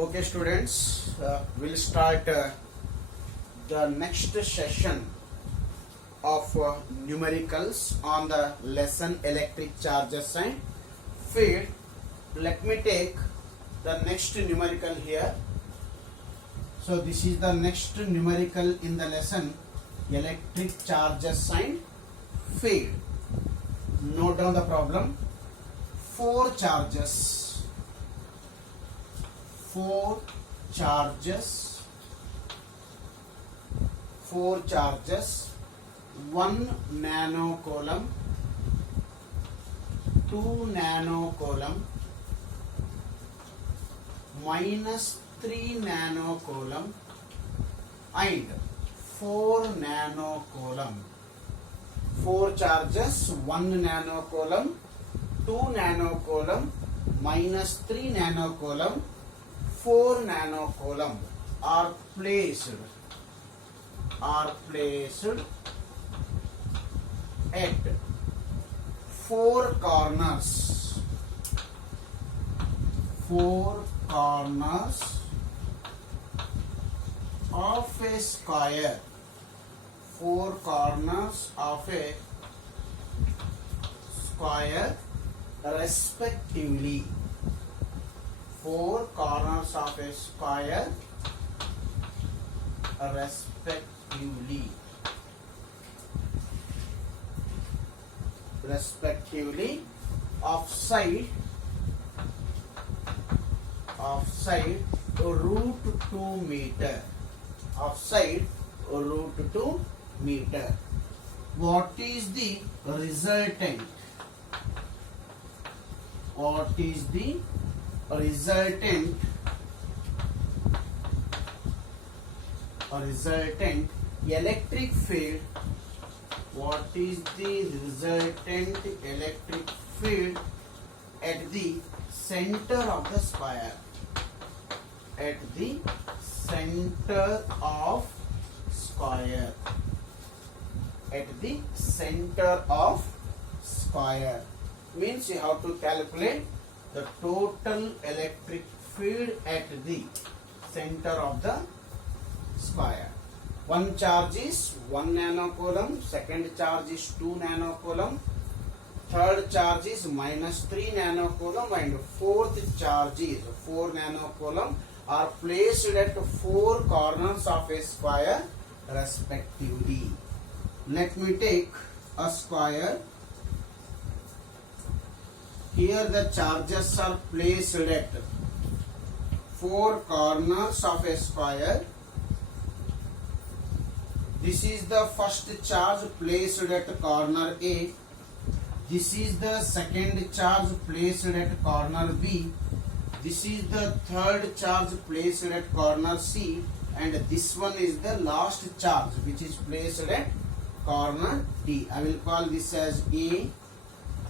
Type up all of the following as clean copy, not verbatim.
Okay, students, we'll start the next session of numericals on the lesson electric charges and field. Let me take the next numerical here. So this is the next numerical in the lesson electric charges and field. Note down the problem. Four charges, four charges, 1 nanocoulomb, 2 nanocoulomb, -3 nanocoulomb and 4 nanocoulomb. Four charges, 1 nanocoulomb, 2 nanocoulomb, -3 nanocoulomb, 4 nanocoulomb are placed at four corners of a square. Four corners of a square respectively. Four corners of a square respectively of side √2 meter. Of side √2 meter. What is the resultant? What is the resultant electric field? What is the resultant electric field at the center of the square? At the center of square. At the center of square means you have to calculate the total electric field at the center of the square. One charge is 1 nanocoulomb, second charge is 2 nanocoulomb, third charge is -3 nanocoulomb and fourth charge is 4 nanocoulomb are placed at four corners of a square respectively. Let me take a square. Here the charges are placed at four corners of a square. This is the first charge placed at corner A. This is the second charge placed at corner B. This is the third charge placed at corner C. And this one is the last charge which is placed at corner D. I will call this as A.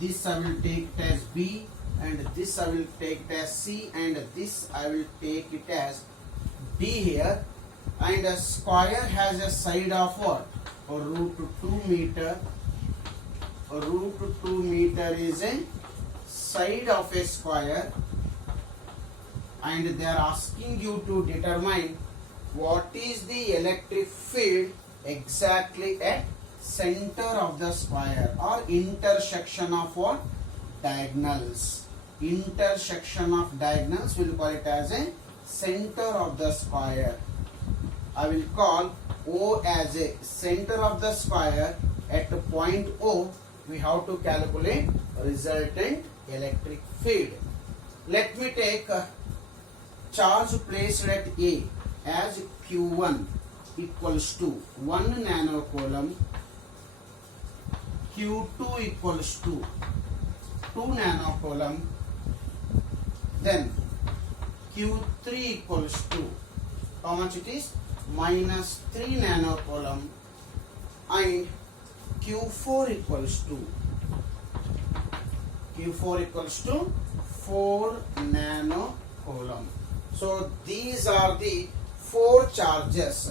This I will take it as B. And this I will take it as C. And this I will take it as D here. And a square has a side of what? √2 meter. √2 meter is a side of a square. And they are asking you to determine what is the electric field exactly at center of the square or intersection of what? Diagonals. Intersection of diagonals, we will call it as a center of the square. I will call O as a center of the square. At point O, we have to calculate resultant electric field. Let me take a charge placed at A as Q1 equals to 1 nanocoulomb, Q2 equals to 2 nanocoulomb, then Q3 equals to how much it is? -3 nanocoulomb and Q4 equals to 4 nanocoulomb. So these are the four charges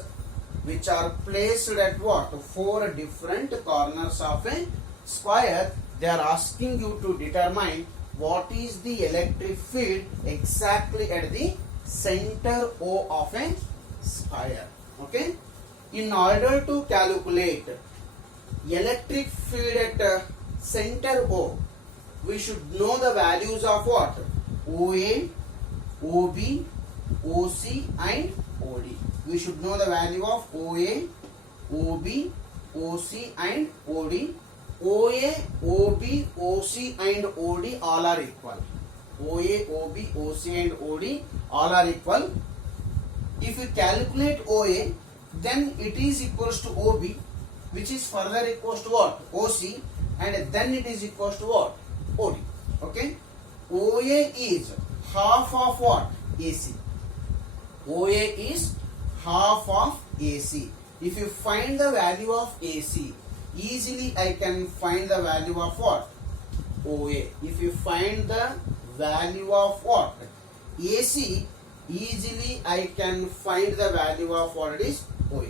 which are placed at what? Four different corners of a square. They are asking you to determine what is the electric field exactly at the center O of a square. Okay. In order to calculate electric field at center O, we should know the values of what? OA, OB, OC and OD. We should know the value of OA, OB, OC and OD. OA, OB, OC and OD all are equal. OA, OB, OC and OD all are equal. If you calculate OA, then it is equals to OB, which is further equals to what? OC, and then it is equals to what? OD. Okay. OA is half of what? AC. OA is half of AC. If you find the value of AC, easily I can find the value of what? OA. If you find the value of what? AC, easily I can find the value of what it is? OA.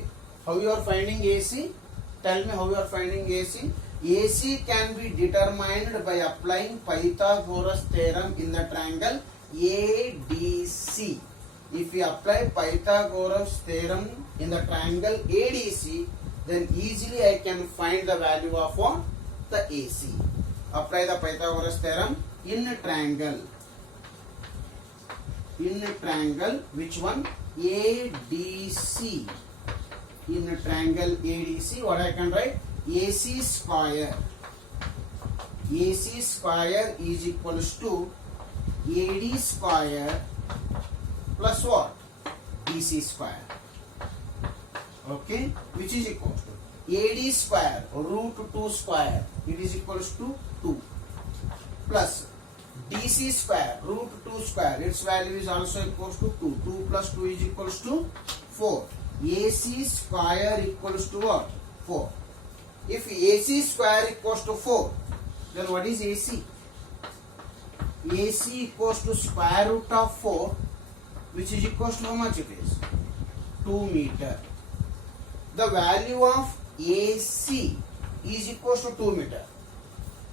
How you are finding AC? Tell me how you are finding AC. AC can be determined by applying Pythagoras theorem in the triangle ADC. If we apply Pythagoras theorem in the triangle ADC, then easily I can find the value of what? The AC. Apply the Pythagoras theorem in a triangle. In a triangle, which one? ADC. In a triangle ADC, what I can write? AC square. AC square is equals to AD square plus what? BC square. Okay, which is equal to AD square root 2 square, it is equals to 2, plus DC square root 2 square, its value is also equals to 2. 2 plus 2 is equals to 4. AC square equals to what? 4. If AC square equals to 4, then what is AC? AC equals to square root of 4, which is equals to how much it is? 2 meter. The value of AC is equals to 2 meter.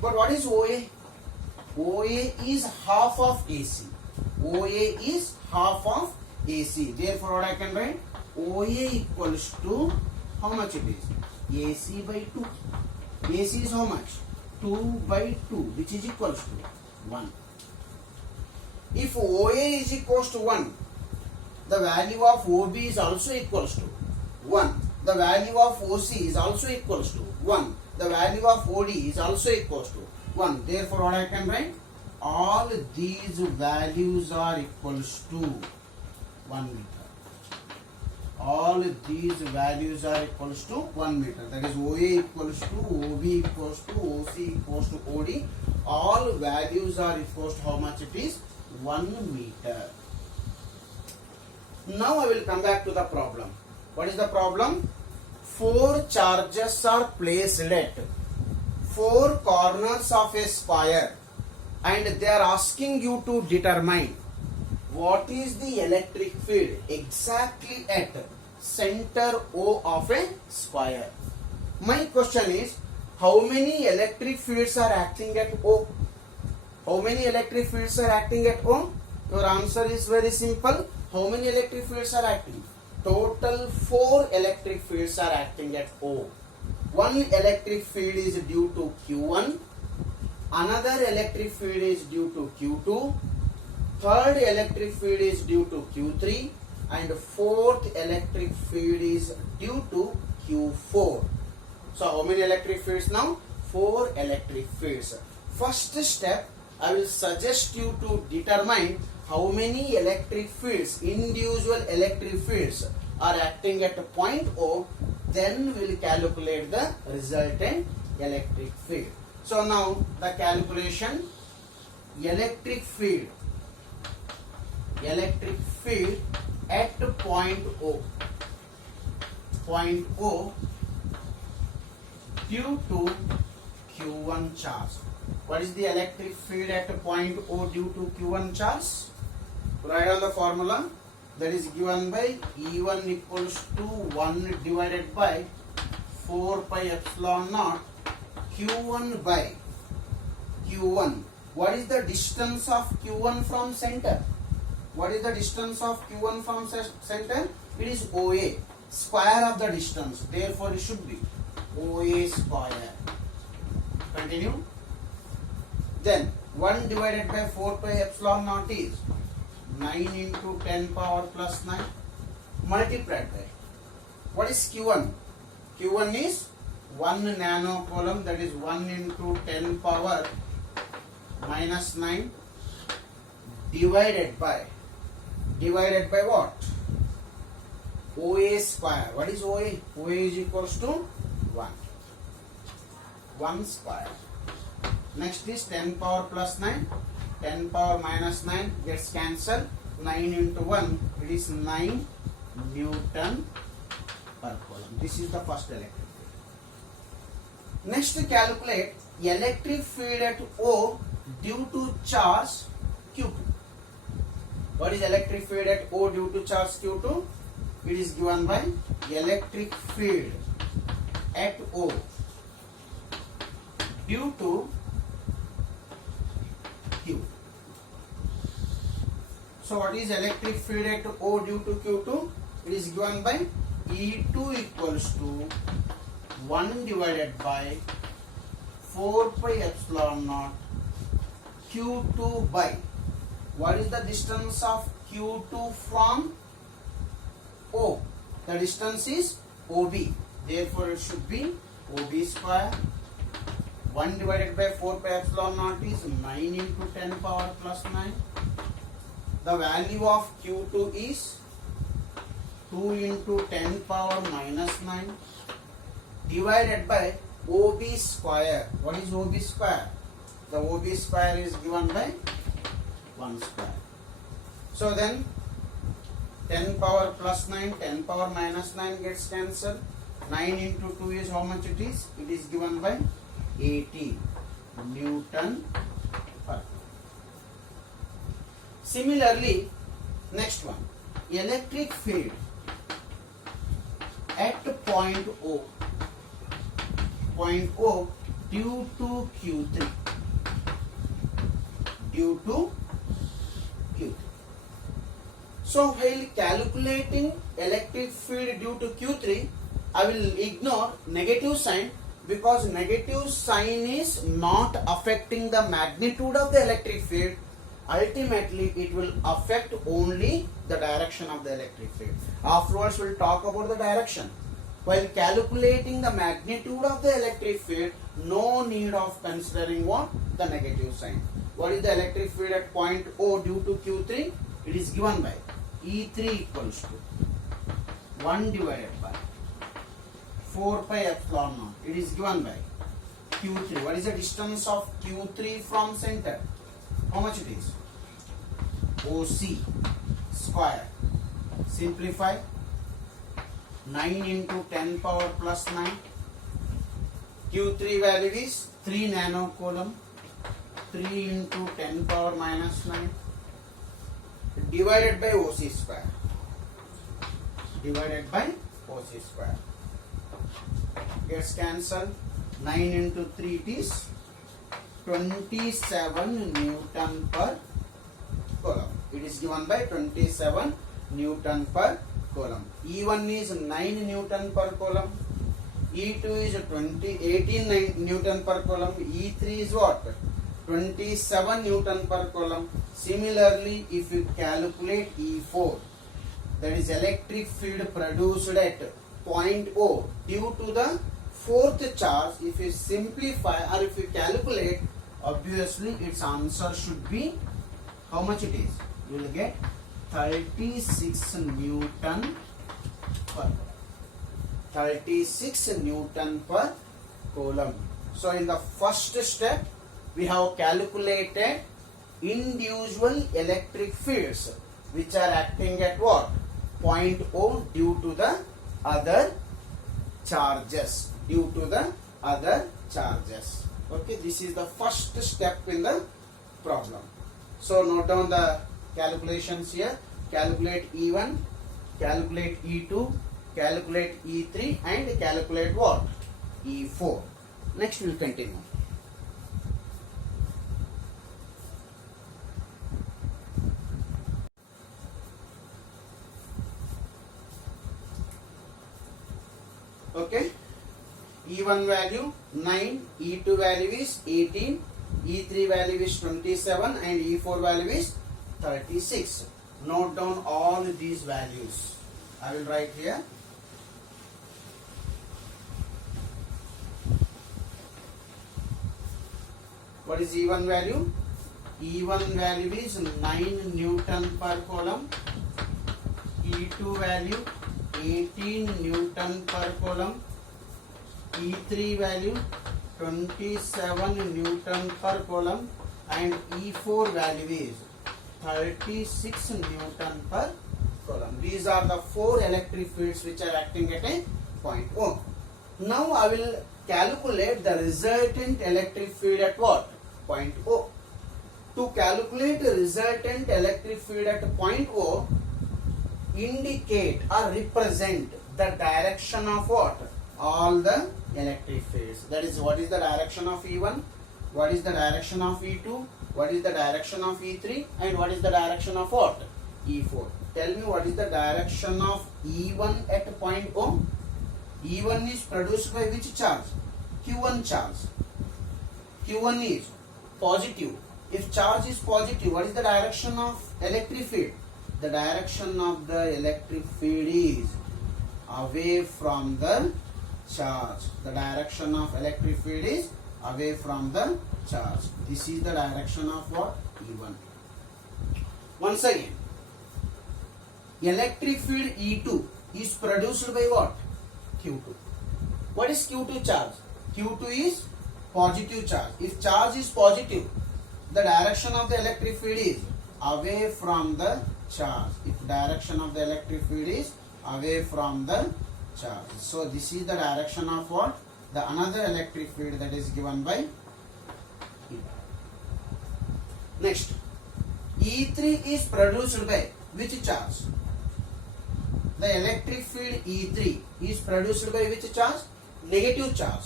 But what is OA? OA is half of AC. OA is half of AC. Therefore, what I can write? OA equals to how much it is? AC by 2. AC is how much? 2 by 2, which is equals to 1. If OA is equals to 1, the value of OB is also equals to 1. The value of OC is also equals to 1. The value of OD is also equals to 1. Therefore, what I can write? All these values are equals to 1 meter. All these values are equals to 1 meter. That is OA equals to OB equals to OC equals to OD. All values are equals to how much it is? 1 meter. Now I will come back to the problem. What is the problem? 4 charges are placed at 4 corners of a square, and they are asking you to determine what is the electric field exactly at center O of a square. My question is, how many electric fields are acting at O? How many electric fields are acting at O? Your answer is very simple. How many electric fields are acting? Total 4 electric fields are acting at O. One electric field is due to Q1, another electric field is due to Q2, third electric field is due to Q3, and fourth electric field is due to Q4. So how many electric fields now? 4 electric fields. First step, I will suggest you to determine how many electric fields, individual electric fields are acting at a point O. Then we will calculate the resultant electric field. So now the calculation, electric field at point O due to Q1 charge. What is the electric field at point O due to Q1 charge? Write on the formula, that is given by E1 equals to 1 divided by 4 pi epsilon naught Q1 by Q1. What is the distance of Q1 from center? What is the distance of Q1 from center? It is OA, square of the distance. Therefore, it should be OA square. Continue. Then 1 divided by 4 pi epsilon naught is 9 into 10 power plus 9 multiplied by, what is Q1? Q1 is 1 nano coulomb, that is 1 into 10 power minus 9 divided by what? OA square. What is OA? OA is equals to 1. 1 square. Next is 10 power plus 9. 10 power minus 9 gets cancelled. 9 into 1, it is 9 Newton per coulomb. This is the first electric field. Next, to calculate electric field at O due to charge Q2. What is electric field at O due to charge Q2? It is given by electric field at O due to Q. So what is electric field at O due to Q2? It is given by E2 equals to 1 divided by 4 pi epsilon naught Q2 by, what is the distance of Q2 from O? The distance is OB. Therefore, it should be OB square. 1 divided by 4 pi epsilon naught is 9 into 10 power plus 9. The value of Q2 is 2 into 10 power minus 9 divided by OB square. What is OB square? The OB square is given by 1 square. So then 10 power plus 9, 10 power minus 9 gets cancelled. 9 into 2 is how much it is? It is given by 80 Newton per. Similarly, next one, electric field at point O due to Q3. Due to Q3. So while calculating electric field due to Q3, I will ignore negative sign because negative sign is not affecting the magnitude of the electric field. Ultimately, it will affect only the direction of the electric field. Afterwards, we will talk about the direction. While calculating the magnitude of the electric field, no need of considering what? The negative sign. What is the electric field at point O due to Q3? It is given by E3 equals to 1 divided by 4 pi epsilon naught. It is given by Q3. What is the distance of Q3 from center? How much it is? OC square. Simplify. 9 into 10 power plus 9. Q3 value is 3 nano coulomb. 3 into 10 power minus 9 divided by OC square. Divided by OC square. Gets cancelled. 9 into 3 it is 27 Newton per coulomb. It is given by 27 Newton per coulomb. E1 is 9 Newton per coulomb. E2 is 18 Newton per coulomb. E3 is what? 27 Newton per coulomb. Similarly, if you calculate E4, that is electric field produced at point O due to the fourth charge, if you simplify or if you calculate, obviously its answer should be how much it is? You will get 36 Newton per 36 Newton per coulomb. So in the first step, we have calculated individual electric fields which are acting at what? Point O due to the other charges. Due to the other charges. Okay, this is the first step in the problem. So note down the calculations here. Calculate E1, calculate E2, calculate E3 and calculate what? E4. Next we will continue. Okay. E1 value 9, E2 value is 18, E3 value is 27 and E4 value is 36. Note down all these values. I will write here. What is E1 value? E1 value is 9 Newton per coulomb. E2 value 18 Newton per coulomb. E3 value 27 Newton per coulomb and E4 value is 36 Newton per coulomb. These are the 4 electric fields which are acting at a point O. Now I will calculate the resultant electric field at what? Point O. To calculate the resultant electric field at point O, indicate or represent the direction of what? All the electric fields. That is, what is the direction of E1, what is the direction of E2, what is the direction of E3, and what is the direction of what? E4. Tell me what is the direction of E1 at point O. E1 is produced by which charge? Q1 charge. Q1 is positive. If charge is positive, what is the direction of electric field? The direction of the electric field is away from the charge. The direction of electric field is away from the charge. This is the direction of what? E1. Once again, electric field E2 is produced by what? Q2. What is Q2 charge? Q2 is positive charge. If charge is positive, the direction of the electric field is away from the charge. If direction of the electric field is away from the charge. So this is the direction of what? The another electric field that is given by E. Next, E3 is produced by which charge? The electric field E3 is produced by which charge? Negative charge.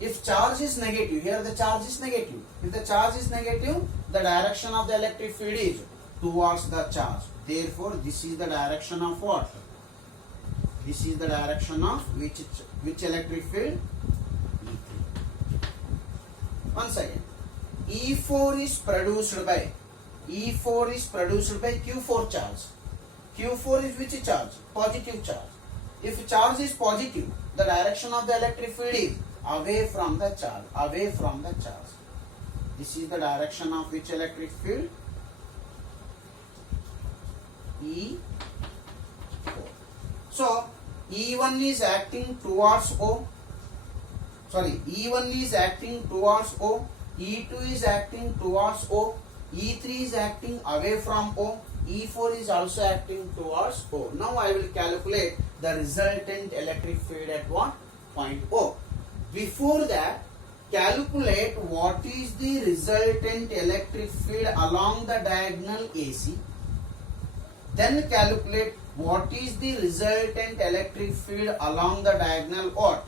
If charge is negative, here the charge is negative. If the charge is negative, the direction of the electric field is towards the charge. Therefore, this is the direction of what? This is the direction of which electric field? E3. Once again, E4 is produced by Q4 charge. Q4 is which charge? Positive charge. If charge is positive, the direction of the electric field is away from the charge. Away from the charge. This is the direction of which electric field? E4. So E1 is acting towards O. Sorry, E1 is acting towards O. E2 is acting towards O. E3 is acting away from O. E4 is also acting towards O. Now I will calculate the resultant electric field at what? Point O. Before that, calculate what is the resultant electric field along the diagonal AC. Then calculate what is the resultant electric field along the diagonal what?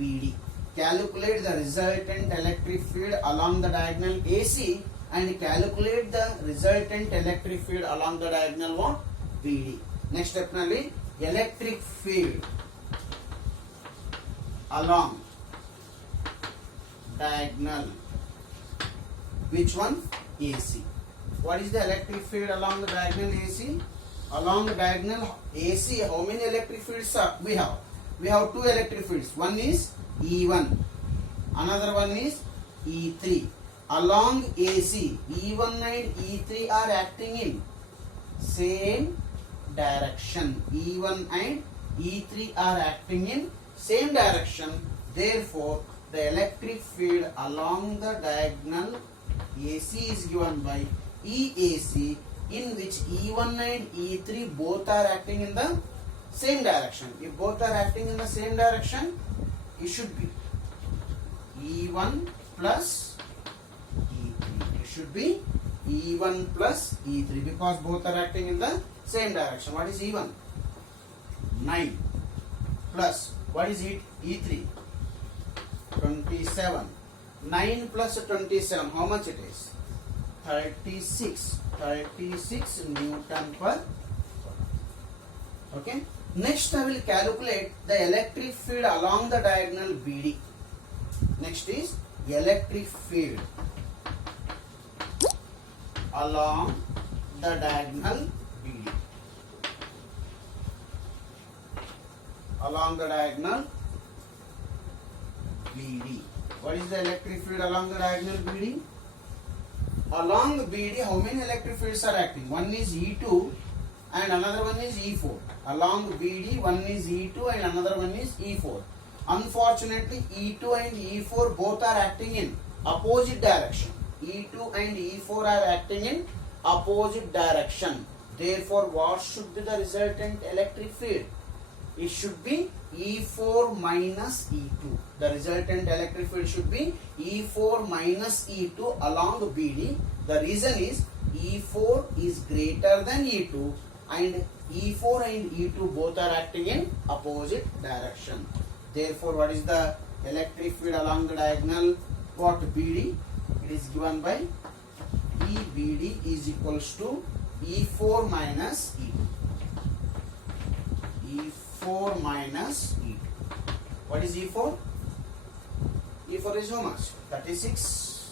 BD. Calculate the resultant electric field along the diagonal AC and calculate the resultant electric field along the diagonal what? BD. Next definitely electric field along diagonal. Which one? AC. What is the electric field along the diagonal AC? Along the diagonal AC, how many electric fields we have? We have two electric fields. One is E1. Another one is E3. Along AC, E1 and E3 are acting in same direction. E1 and E3 are acting in same direction. Therefore, the electric field along the diagonal AC is given by EAC, in which E1 and E3 both are acting in the same direction. If both are acting in the same direction, it should be E1 plus E3. It should be E1 plus E3 because both are acting in the same direction. What is E1? 9 plus what is it? E3? 27. 9 plus 27, how much it is? 36 Newton per. Okay, Next I will calculate the electric field along the diagonal BD. Next is electric field along the diagonal BD. Along the diagonal BD. What is the electric field along the diagonal BD? Along BD, how many electric fields are acting? One is E2 and another one is E4. Along BD, one is E2 and another one is E4. Unfortunately, E2 and E4 both are acting in opposite direction. E2 and E4 are acting in opposite direction. Therefore, what should be the resultant electric field? It should be E4 minus E2. The resultant electric field should be E4 minus E2 along BD. The reason is E4 is greater than E2 and E4 and E2 both are acting in opposite direction. Therefore, what is the electric field along the diagonal what BD? It is given by EBD is equals to E4 minus E2. E4 minus E2. What is E4? E4 is how much? 36.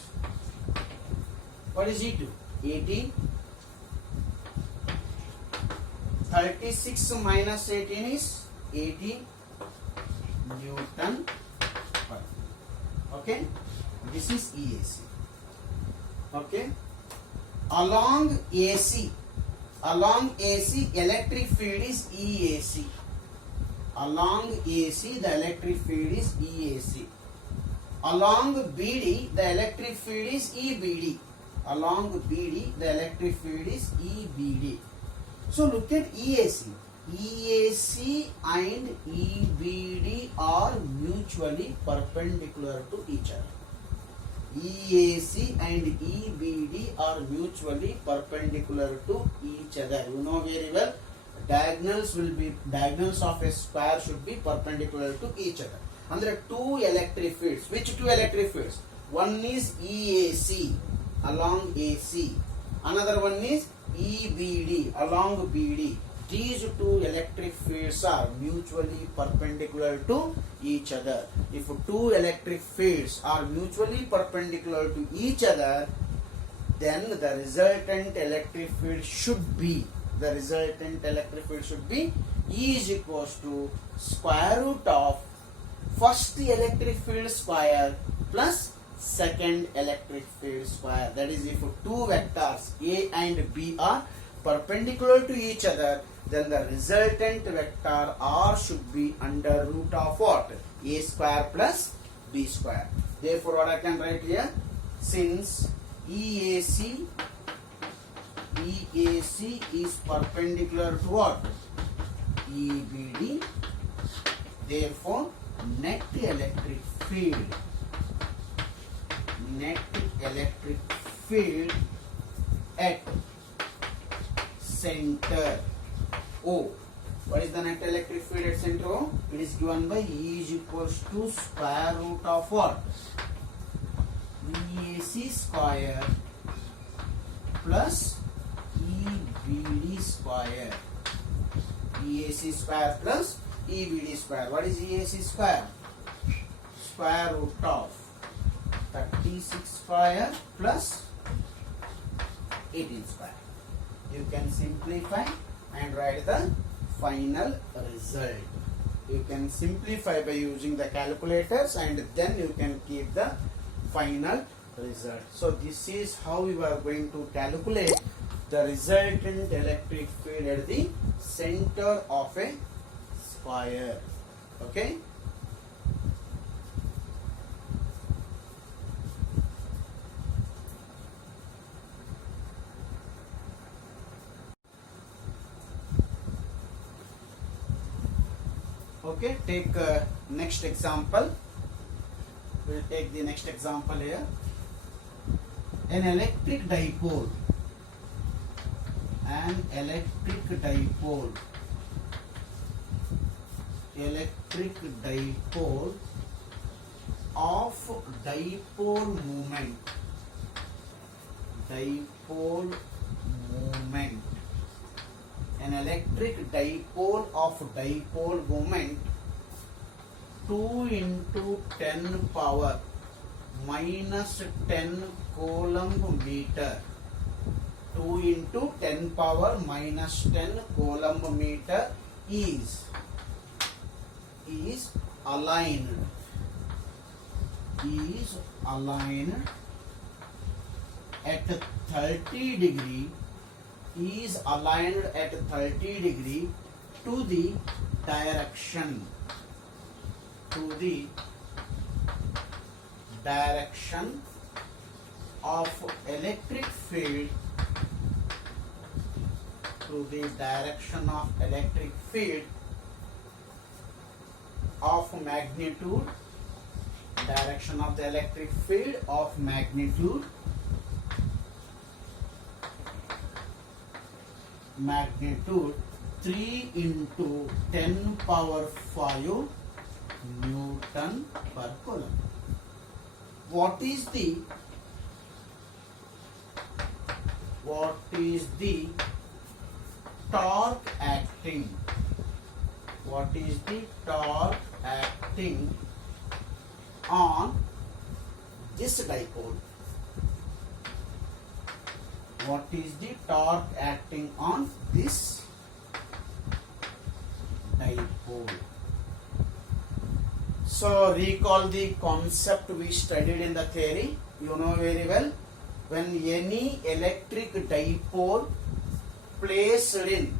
What is E2? 18. 36 minus 18 is 80 Newton per. Okay, this is EAC. Okay, along AC electric field is EAC. Along AC the electric field is EAC. Along BD the electric field is EBD. Along BD the electric field is EBD. So look at EAC. EAC and EBD are mutually perpendicular to each other. EAC and EBD are mutually perpendicular to each other. You know very well, diagonals of a square should be perpendicular to each other. And there are two electric fields. Which two electric fields? One is EAC along AC. Another one is EBD along BD. These two electric fields are mutually perpendicular to each other. If two electric fields are mutually perpendicular to each other, then the resultant electric field should be E is equals to square root of first electric field square plus second electric field square. That is, if two vectors A and B are perpendicular to each other, then the resultant vector R should be under root of what? A square plus B square. Therefore, what I can write here? Since EAC is perpendicular to what? EBD. Therefore, net electric field at center O. What is the net electric field at center O? It is given by E is equals to square root of what? EAC square plus EBD square. EAC square plus EBD square. What is EAC square? Square root of 36 square plus 18 square. You can simplify and write the final result. You can simplify by using the calculators and then you can keep the final result. So this is how we are going to calculate the resultant electric field at the center of a square. Okay. Okay, take next example. We'll take the next example here. An electric dipole of dipole moment an electric dipole of dipole moment 2 into 10 power minus 10 coulomb meter. 2 into 10 power minus 10 coulomb meter is aligned at 30 degree to the direction of electric field of magnitude 3 into 10 power 5 Newton per coulomb. What is the torque acting? On this dipole? What is the torque acting on this dipole? So recall the concept we studied in the theory. You know very well, when any electric dipole placed in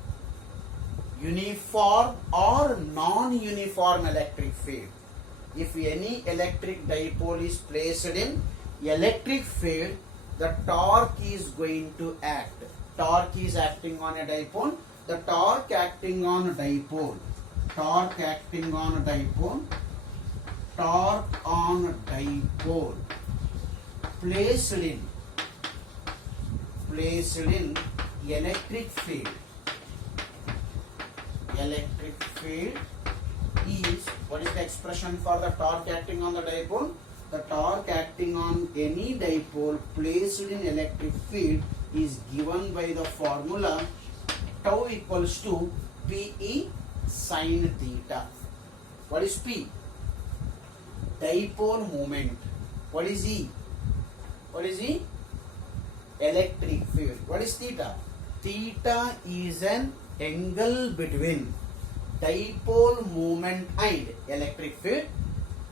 uniform or non-uniform electric field. If any electric dipole is placed in electric field, the torque is going to act. Torque is acting on a dipole. The torque acting on dipole placed in electric field is, what is the expression for the torque acting on the dipole? The torque acting on any dipole placed in electric field is given by the formula tau equals to Pe sin theta. What is P? Dipole moment. What is E? Electric field. What is theta? Theta is an angle between dipole moment and electric field,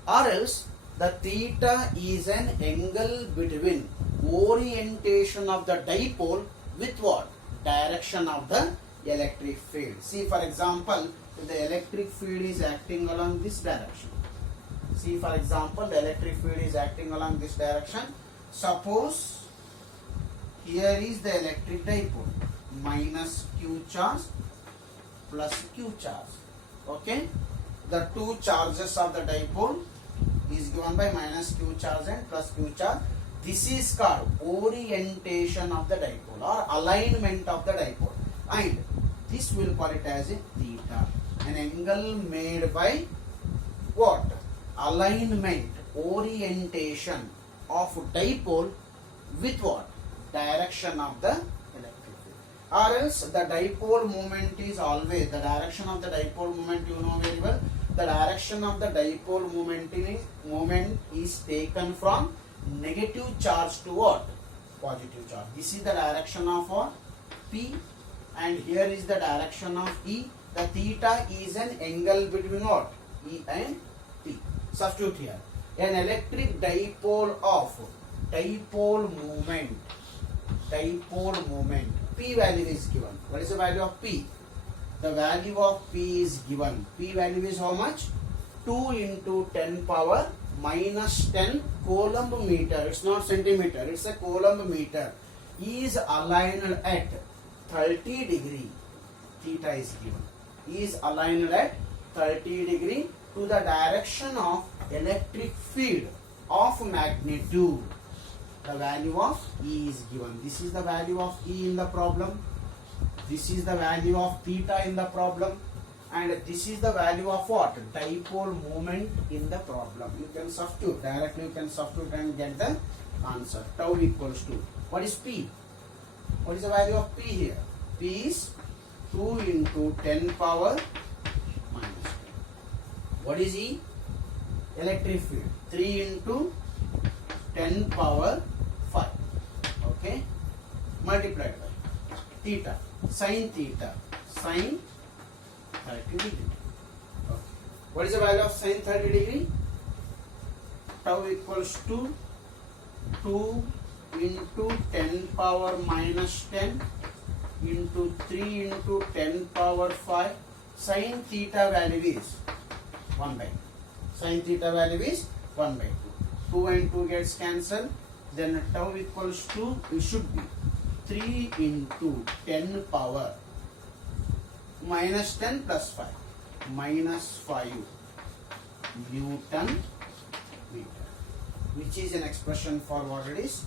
or else the theta is an angle between orientation of the dipole with what? Direction of the electric field. See, for example, if the electric field is acting along this direction. Suppose here is the electric dipole, minus Q charge plus Q charge. Okay, the two charges of the dipole is given by minus Q charge and plus Q charge. This is called orientation of the dipole or alignment of the dipole, and this will call it as a theta, an angle made by what? Alignment, orientation of dipole with what? Direction of the electric field. Or else the dipole moment is always, the direction of the dipole moment you know very well. The direction of the dipole moment is taken from negative charge to what? Positive charge. This is the direction of what? P, and here is the direction of E. The theta is an angle between what? E and T. Substitute here. An electric dipole of dipole moment, P value is given. What is the value of P? The value of P is given. P value is how much? 2 into 10 power minus 10 coulomb meter. It's not centimeter, it's a coulomb meter. Is aligned at 30 degree. Theta is given. Is aligned at 30 degree to the direction of electric field of magnitude. The value of E is given. This is the value of E in the problem. This is the value of theta in the problem. And this is the value of what? Dipole moment in the problem. You can substitute. Directly you can substitute and get the answer. Tau equals to. What is P? What is the value of P here? P is 2 into 10 power minus 10. What is E? Electric field. 3 into 10 power 5. Okay. Multiplied by theta. Sin theta. Sin 30 degree. Okay. What is the value of sin 30 degree? Tau equals to 2 into 10 power minus 10 into 3 into 10 power 5. Sin theta value is 1 by 2. Sin theta value is 1 by 2. 2 and 2 gets cancelled. Then tau equals to, it should be 3 into 10 power minus 10 plus 5. Minus 5 Newton meter. Which is an expression for what it is?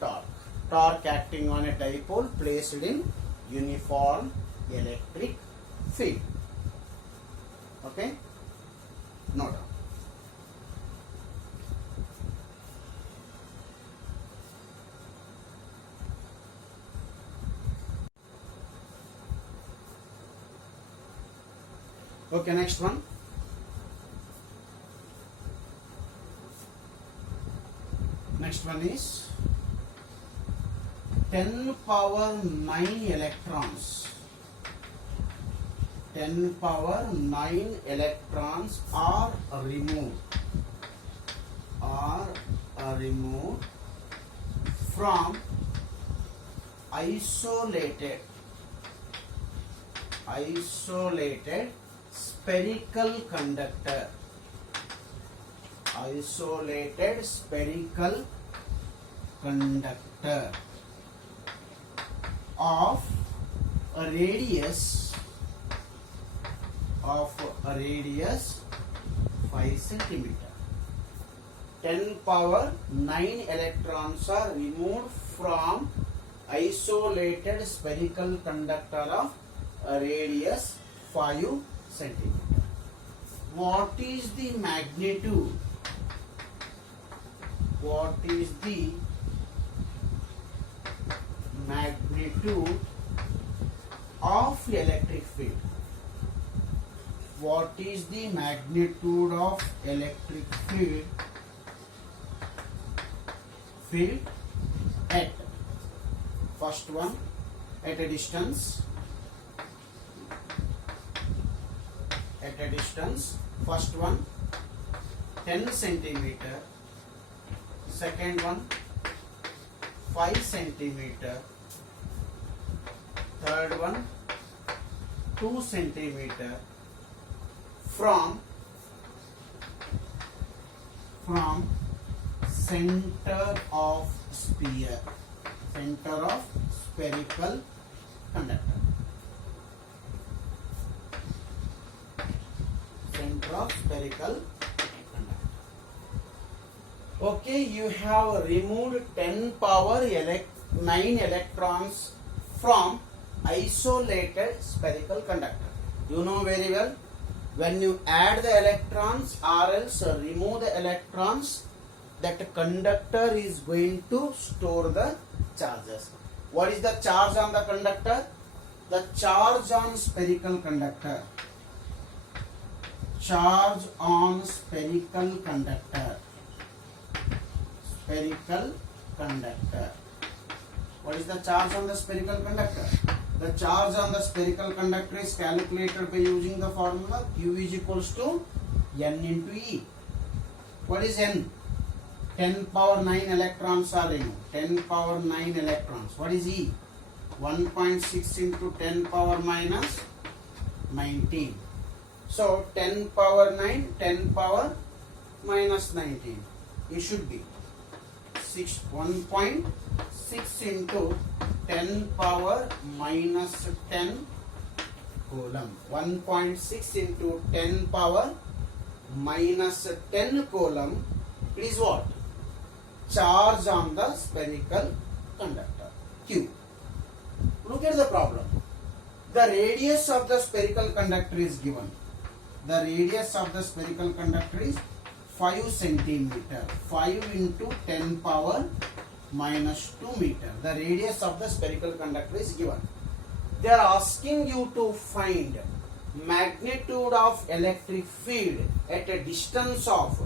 Torque. Torque acting on a dipole placed in uniform electric field. Okay? Note down. Okay, next one. Next one is 10 power 9 electrons. 10 power 9 electrons are removed from isolated spherical conductor. Isolated spherical conductor of a radius 5 centimeter. 10 power 9 electrons are removed from isolated spherical conductor of a radius 5 centimeter. What is the magnitude? What is the magnitude of electric field? What is the magnitude of electric field at first one at a distance first one 10 centimeter, second one 5 centimeter, third one 2 centimeter from center of sphere, center of spherical conductor. Center of spherical conductor. Okay, you have removed 10 power 9 electrons from isolated spherical conductor. You know very well, when you add the electrons or else remove the electrons, that conductor is going to store the charges. What is the charge on the conductor? The charge on spherical conductor. Charge on spherical conductor. Spherical conductor. What is the charge on the spherical conductor? The charge on the spherical conductor is calculated by using the formula Q is equals to N into E. What is N? 10 power 9 electrons are removed. 10 power 9 electrons. What is E? 1.6 into 10 power minus 19. So 10 power 9, 10 power minus 19. It should be 1.6 into 10 power minus 10 coulomb. 1.6 into 10 power minus 10 coulomb is what? Charge on the spherical conductor Q. Look at the problem. The radius of the spherical conductor is given. The radius of the spherical conductor is 5 centimeter. 5 into 10 power minus 2 meter. The radius of the spherical conductor is given. they are asking you to find magnitude of electric field at a distance of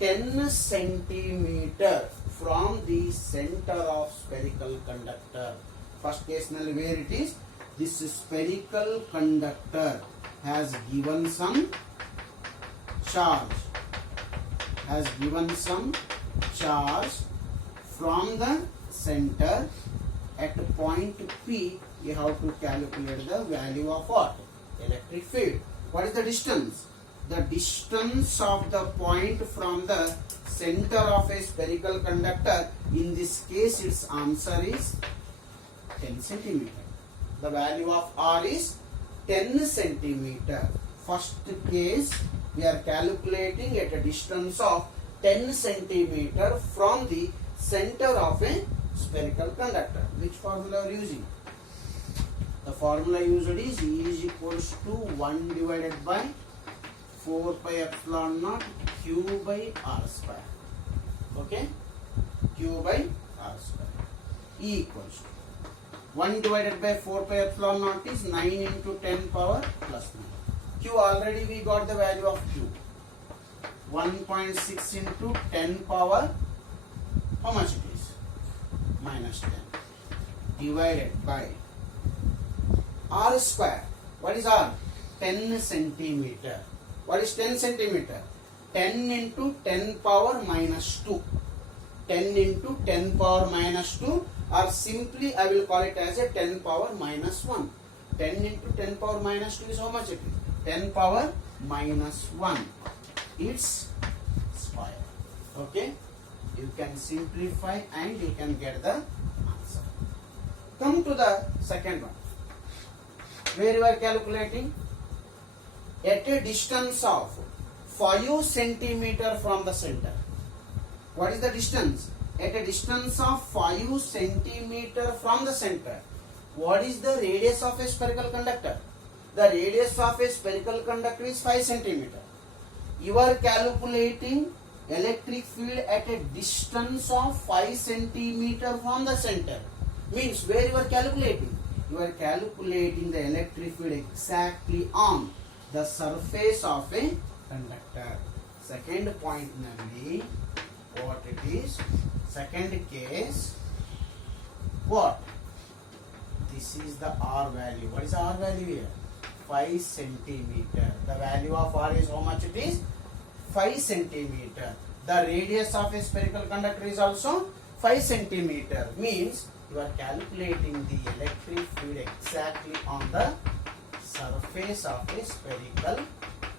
10 centimeter from the center of spherical conductor. First case where it is, this spherical conductor has given some charge, from the center at point P. You have to calculate the value of what? Electric field. What is the distance? The distance of the point from the center of a spherical conductor, in this case its answer is 10 centimeter. The value of R is 10 centimeter. First case, we are calculating at a distance of 10 centimeter from the center of a spherical conductor. Which formula are using? The formula used is E is equals to 1 divided by 4 pi epsilon naught Q by R square. Okay? Q by R square. E equals to 1 divided by 4 pi epsilon naught is 9 into 10 power plus 9. Q already we got the value of Q. 1.6 into 10 power, how much it is? Minus 10. Divided by R square. What is R? 10 centimeter. What is 10 centimeter? 10 into 10 power minus 2. 10 into 10 power minus 2, or simply I will call it as a 10 power minus 1. 10 into 10 power minus 2 is how much it is? 10 power minus 1. It's square. Okay? You can simplify and you can get the answer. Come to the second one. Where you are calculating? At a distance of 5 centimeter from the center. What is the distance? At a distance of 5 centimeter from the center. What is the radius of a spherical conductor? The radius of a spherical conductor is 5 centimeter. You are calculating electric field at a distance of 5 centimeter from the center. Means where you are calculating? You are calculating the electric field exactly on the surface of a conductor. Second point namely, what it is? Second case, what? This is the R value. What is the R value here? 5 centimeter. The value of R is how much it is? 5 centimeter. The radius of a spherical conductor is also 5 centimeter. Means you are calculating the electric field exactly on the surface of a spherical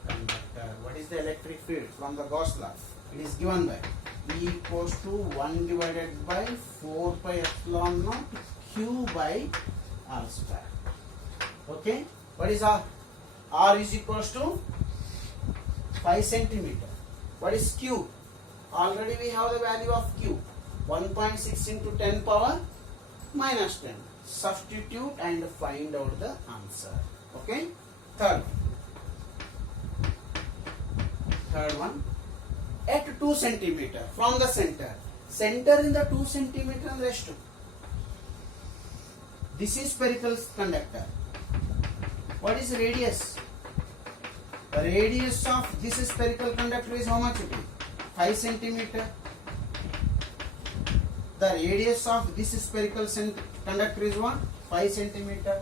conductor. What is the electric field from the Gauss law? It is given by E equals to 1 divided by 4 pi epsilon naught Q by R square. Okay? What is R? R is equals to 5 centimeter. What is Q? Already we have the value of Q. 1.6 into 10 power minus 10. Substitute and find out the answer. Okay? Third one. At 2 centimeter from the center. Center in the 2 centimeter and rest 2. This is spherical conductor. What is radius? The radius of this spherical conductor is how much it is? 5 centimeter. The radius of this spherical conductor is what? 5 centimeter.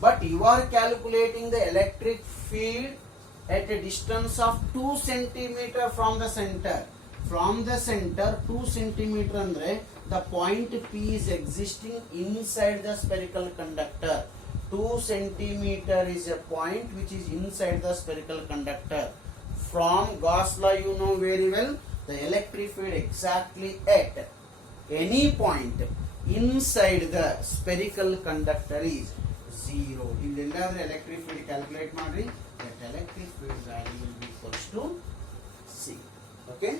But you are calculating the electric field at a distance of 2 centimeter from the center. From the center 2 centimeter andre the point P is existing inside the spherical conductor. 2 centimeter is a point which is inside the spherical conductor. From Gauss law you know very well, the electric field exactly at any point inside the spherical conductor is 0. In the electric field calculate madri, that electric field value will be equals to C. Okay.